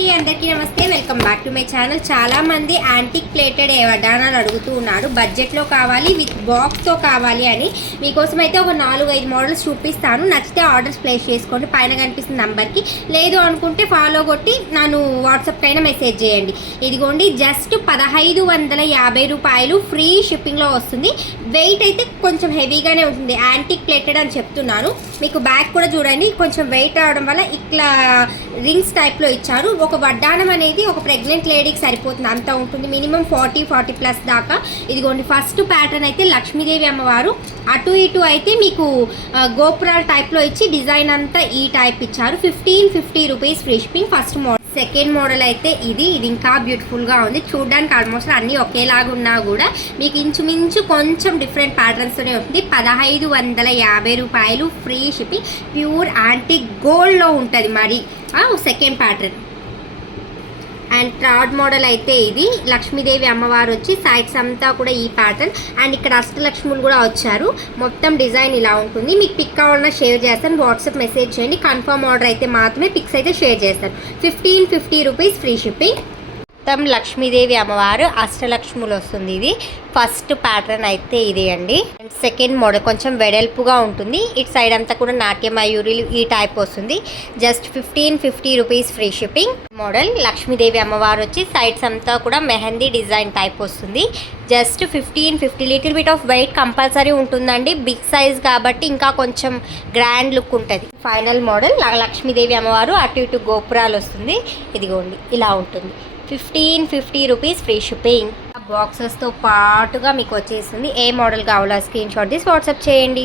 అందరికీ నమస్తే, welcome back to my channel. చాలా మంది యాంటిక్ ప్లేటెడ్ వడ్డానాలు అడుగుతూ ఉన్నారు. బడ్జెట్లో కావాలి, విత్ బాక్స్తో కావాలి అని. మీకోసం అయితే ఒక 4-5 మోడల్స్ చూపిస్తాను. నచ్చితే ఆర్డర్స్ ప్లేస్ చేసుకోండి పైన కనిపిస్తున్న నంబర్కి. లేదు అనుకుంటే ఫాలో కొట్టి నన్ను వాట్సాప్ పైన మెసేజ్ చేయండి. ఇదిగోండి, జస్ట్ 1550 రూపాయలు ఫ్రీ షిప్పింగ్లో వస్తుంది. వెయిట్ అయితే కొంచెం హెవీగానే ఉంటుంది. యాంటిక్ ప్లేటెడ్ అని చెప్తున్నాను. మీకు బ్యాగ్ కూడా చూడండి, కొంచెం వెయిట్ రావడం వల్ల ఇట్లా రింగ్స్ టైప్లో ఇచ్చారు. ఒక వడ్డానం అనేది ఒక ప్రెగ్నెంట్ లేడీకి సరిపోతుంది, అంత ఉంటుంది. మినిమం 40+ దాకా. ఇదిగోండి, ఫస్ట్ ప్యాటర్న్ అయితే లక్ష్మీదేవి అమ్మవారు. అటు ఇటు అయితే మీకు గోపురాల టైప్లో ఇచ్చి డిజైన్ అంతా ఈ టైప్ ఇచ్చారు. 1550 rupees free shipping. First model. Second model అయితే ఇది ఇంకా బ్యూటిఫుల్గా ఉంది. చూడడానికి ఆల్మోస్ట్ అన్నీ ఒకేలాగా ఉన్నా కూడా మీకు ఇంచుమించు కొంచెం డిఫరెంట్ ప్యాటర్న్స్తోనే ఉంటుంది. 1550 రూపాయలు ఫ్రీ షిప్పింగ్. ప్యూర్ యాంటిక్ గోల్డ్లో ఉంటుంది మరి. Second pattern. And third model అయితే ఇది లక్ష్మీదేవి అమ్మవారు వచ్చి సైడ్స్ అంతా కూడా ఈ ప్యాటర్న్. అండ్ ఇక్కడ అష్టలక్ష్ములు కూడా వచ్చారు. మొత్తం డిజైన్ ఇలా ఉంటుంది. మీకు పిక్ కావాలన్నా షేర్ చేస్తాను, వాట్సాప్ మెసేజ్ చేయండి. కన్ఫర్మ్ ఆర్డర్ అయితే మాత్రమే పిక్స్ అయితే షేర్ చేస్తాను. 1550 రూపీస్ ఫ్రీ షిప్పింగ్. మొత్తం లక్ష్మీదేవి అమ్మవారు అష్టలక్ష్ములు వస్తుంది. ఇది ఫస్ట్ ప్యాటర్న్ అయితే ఇది అండి. అండ్ సెకండ్ మోడల్ కొంచెం వెడల్పుగా ఉంటుంది. ఇటు సైడ్ అంతా కూడా నాట్య మయూరిలు ఈ టైప్ వస్తుంది. Just 1550 rupees free shipping. Model Lakshmidevi అమ్మవారు వచ్చి సైడ్స్ అంతా కూడా మెహందీ డిజైన్ టైప్ వస్తుంది. Just 1550. Little bit of weight compulsory ఉంటుందండి. బిగ్ సైజ్ కాబట్టి ఇంకా కొంచెం గ్రాండ్ లుక్ ఉంటుంది. ఫైనల్ మోడల్ లక్ష్మీదేవి అమ్మవారు అటు ఇటు గోపురాలు వస్తుంది. ఇదిగోండి ఇలా ఉంటుంది. 1550 రూపీస్ ఫ్రీ షిప్పింగ్. బాక్సెస్తో పాటుగా మీకు వచ్చేస్తుంది. ఏ మోడల్ కావాలో స్క్రీన్ షాట్ తీసి వాట్సాప్ చేయండి.